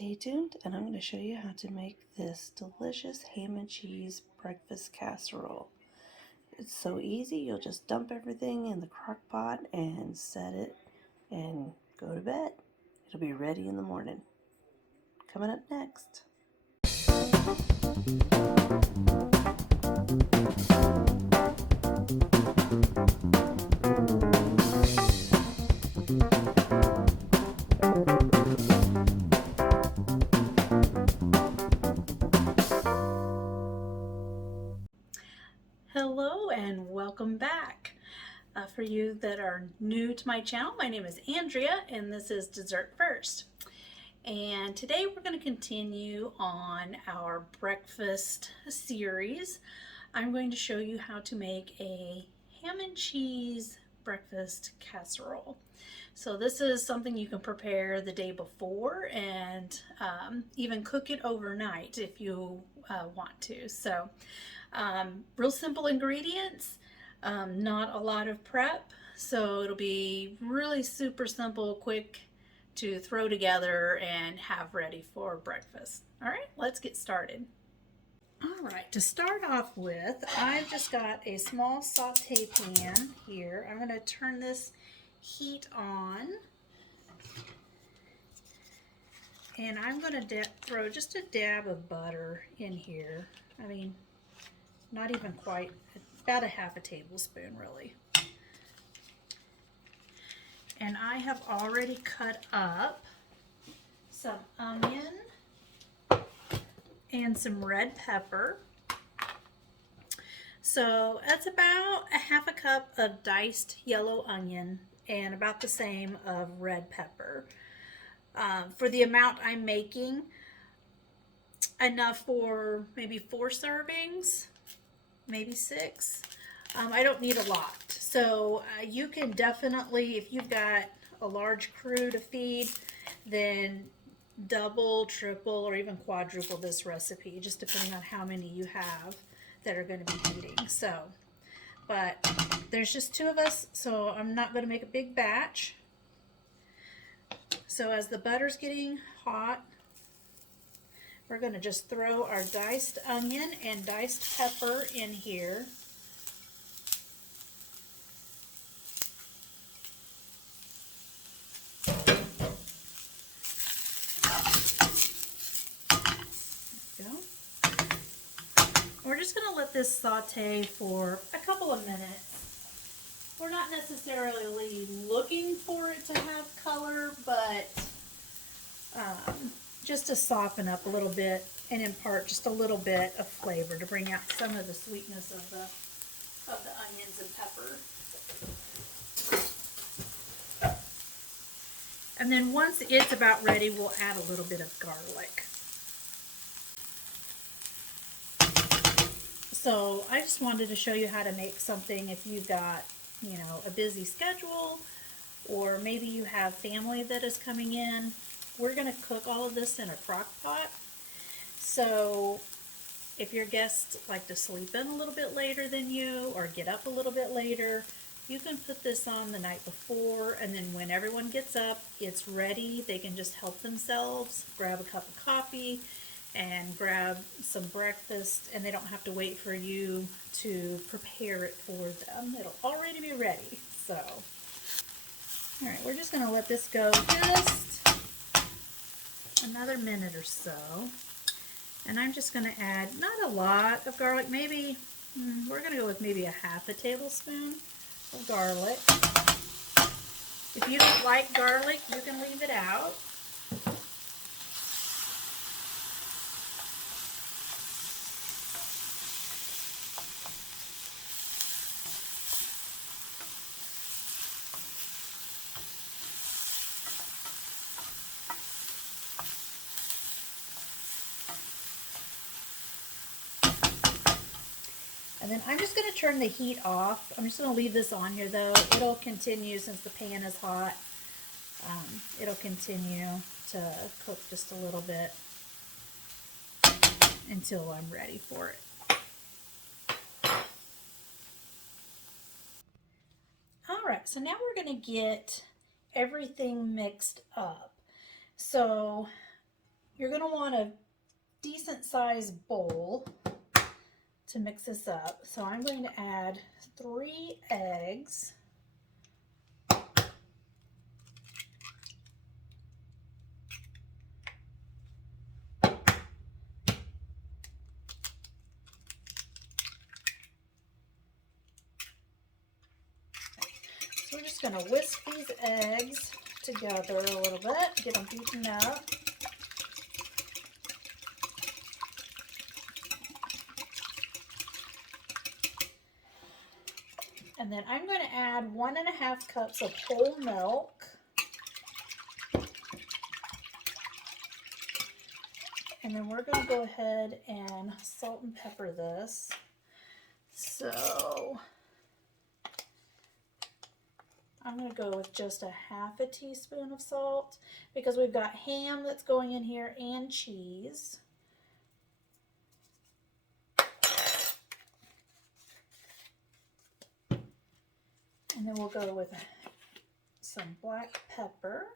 Stay tuned and I'm going to show you how to make this delicious ham and cheese breakfast casserole. It's so easy, you'll just dump everything in the crock pot and set it and go to bed. It'll be ready in the morning. Coming up next. Hello and welcome back. For you that are new to my channel, my name is Andrea and this is Dessert First. And today we're going to continue on our breakfast series. I'm going to show you how to make a ham and cheese breakfast casserole. So this is something you can prepare the day before and even cook it overnight if you want to. So real simple ingredients, not a lot of prep, so it'll be really super simple, quick to throw together and have ready for breakfast. All right, let's get started. All right, to start off with, I've just got a small saute pan here. I'm going to turn this heat on, and I'm going to throw just a dab of butter in here. I mean, not even quite, about a half a tablespoon really. And I have already cut up some onion and some red pepper. So that's about a half a cup of diced yellow onion and about the same of red pepper. For the amount I'm making, enough for maybe 4 servings, maybe 6. I don't need a lot. So you can definitely, if you've got a large crew to feed, then double, triple, or even quadruple this recipe, just depending on how many you have that are going to be eating. So, but there's just 2 of us, so I'm not going to make a big batch. So as the butter's getting hot, we're going to just throw our diced onion and diced pepper in here. We're just going to let this saute for a couple of minutes. We're not necessarily looking for it to have color, but just to soften up a little bit and impart just a little bit of flavor to bring out some of the sweetness of the onions and pepper. And then once it's about ready, we'll add a little bit of garlic. So I just wanted to show you how to make something if you've got, you know, a busy schedule, or maybe you have family that is coming in. We're going to cook all of this in a crock pot. So if your guests like to sleep in a little bit later than you or get up a little bit later, you can put this on the night before, and then when everyone gets up, it's ready. They can just help themselves, grab a cup of coffee and grab some breakfast, and they don't have to wait for you to prepare it for them. It'll already be ready. So, all right, we're just going to let this go just another minute or so. And I'm just going to add not a lot of garlic, maybe, we're going to go with maybe a half a tablespoon of garlic. If you don't like garlic, you can leave it out. And then I'm just going to turn the heat off. I'm just going to leave this on here though. It'll continue, since the pan is hot, it'll continue to cook just a little bit until I'm ready for it. All right, so now we're going to get everything mixed up. So You're going to want a decent sized bowl to mix this up. So I'm going to add 3 eggs. So we're just going to whisk these eggs together a little bit, get them beaten up. And then I'm going to add 1.5 cups of whole milk. And then we're going to go ahead and salt and pepper this. So I'm going to go with just 1/2 teaspoon of salt because we've got ham that's going in here and cheese. And then we'll go with some black pepper.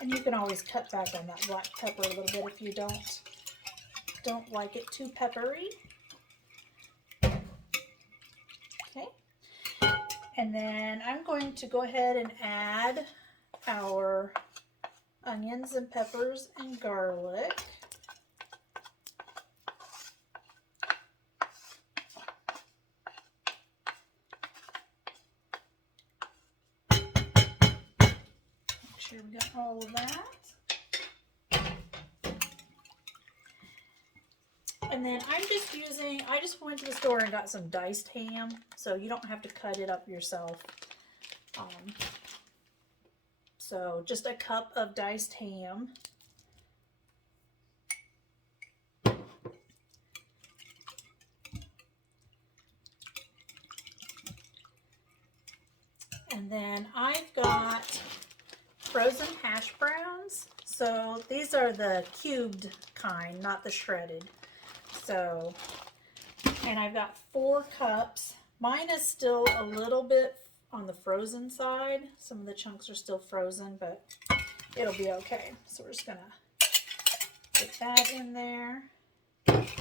And you can always cut back on that black pepper a little bit if you don't like it too peppery. Okay. And then I'm going to go ahead and add our onions and peppers and garlic. Make sure we got all of that. And then I just went to the store and got some diced ham, so you don't have to cut it up yourself. So just a cup of diced ham. And then I've got frozen hash browns. So these are the cubed kind, not the shredded. So, and I've got 4 cups. Mine is still a little bit on the frozen side. Some of the chunks are still frozen, but it'll be okay. So we're just gonna put that in there. Mix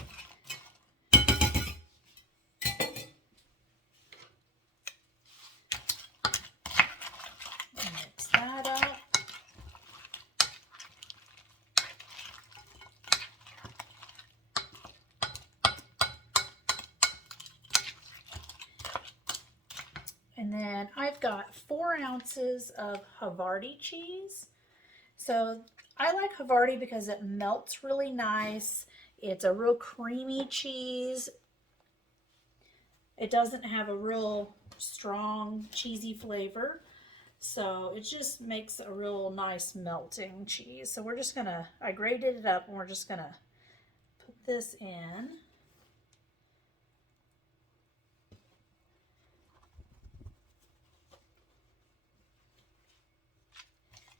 that up. And then I've got 4 ounces of Havarti cheese. So I like Havarti because it melts really nice. It's a real creamy cheese. It doesn't have a real strong cheesy flavor. So it just makes a real nice melting cheese. So we're just gonna, I grated it up and we're just gonna put this in.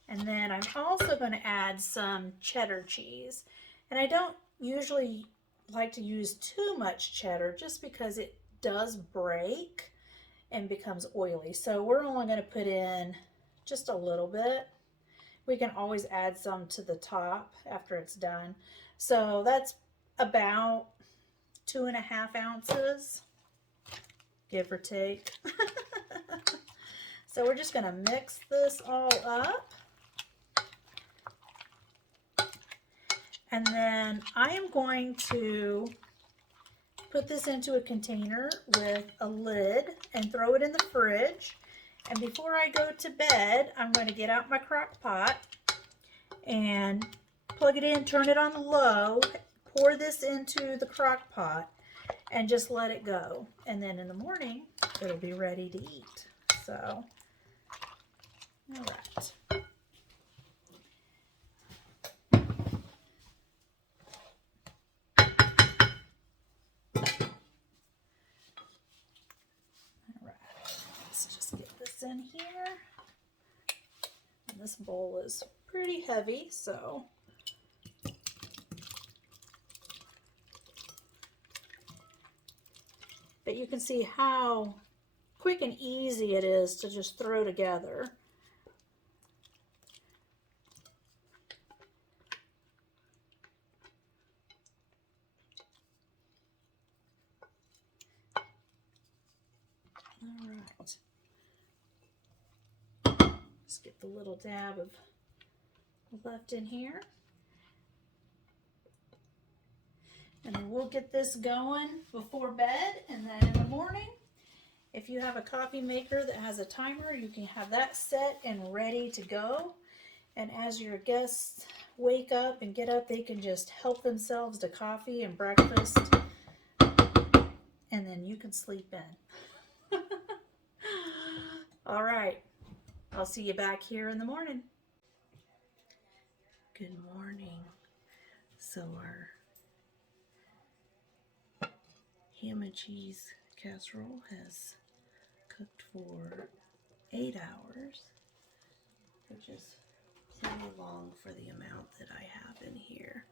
And then I'm also going to add some cheddar cheese. And I don't usually like to use too much cheddar just because it does break and becomes oily. So we're only going to put in just a little bit. We can always add some to the top after it's done. So that's about 2.5 ounces, give or take. So we're just going to mix this all up. And then I am going to put this into a container with a lid and throw it in the fridge. And before I go to bed, I'm going to get out my crock pot and plug it in, turn it on low, pour this into the crock pot, and just let it go. And then in the morning, it'll be ready to eat. So, all right. In here, and this bowl is pretty heavy, so but you can see how quick and easy it is to just throw together. All right. Let's get the little dab of left in here. And then we'll get this going before bed, and then in the morning, if you have a coffee maker that has a timer, you can have that set and ready to go. And as your guests wake up and get up, they can just help themselves to coffee and breakfast, and then you can sleep in. All right, I'll see you back here in the morning. Good morning. So our ham and cheese casserole has cooked for 8 hours, which is plenty long for the amount that I have in here.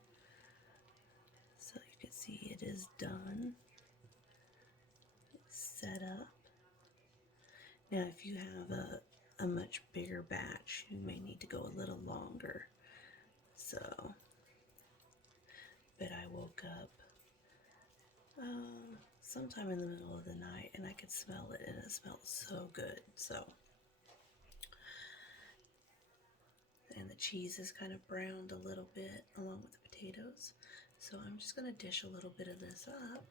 So you can see it is done. It's set up. Now if you have a much bigger batch, you may need to go a little longer. So, but I woke up sometime in the middle of the night and I could smell it, and it smelled so good. So, and the cheese is kind of browned a little bit along with the potatoes. So I'm just going to dish a little bit of this up.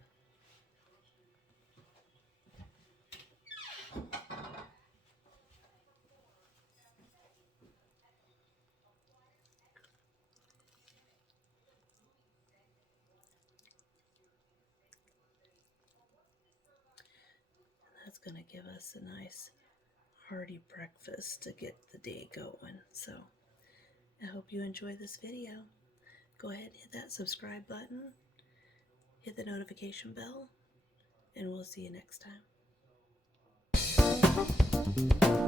That's going to give us a nice hearty breakfast to get the day going. So I hope you enjoy this video. Go ahead and hit that subscribe button, hit the notification bell, and we'll see you next time.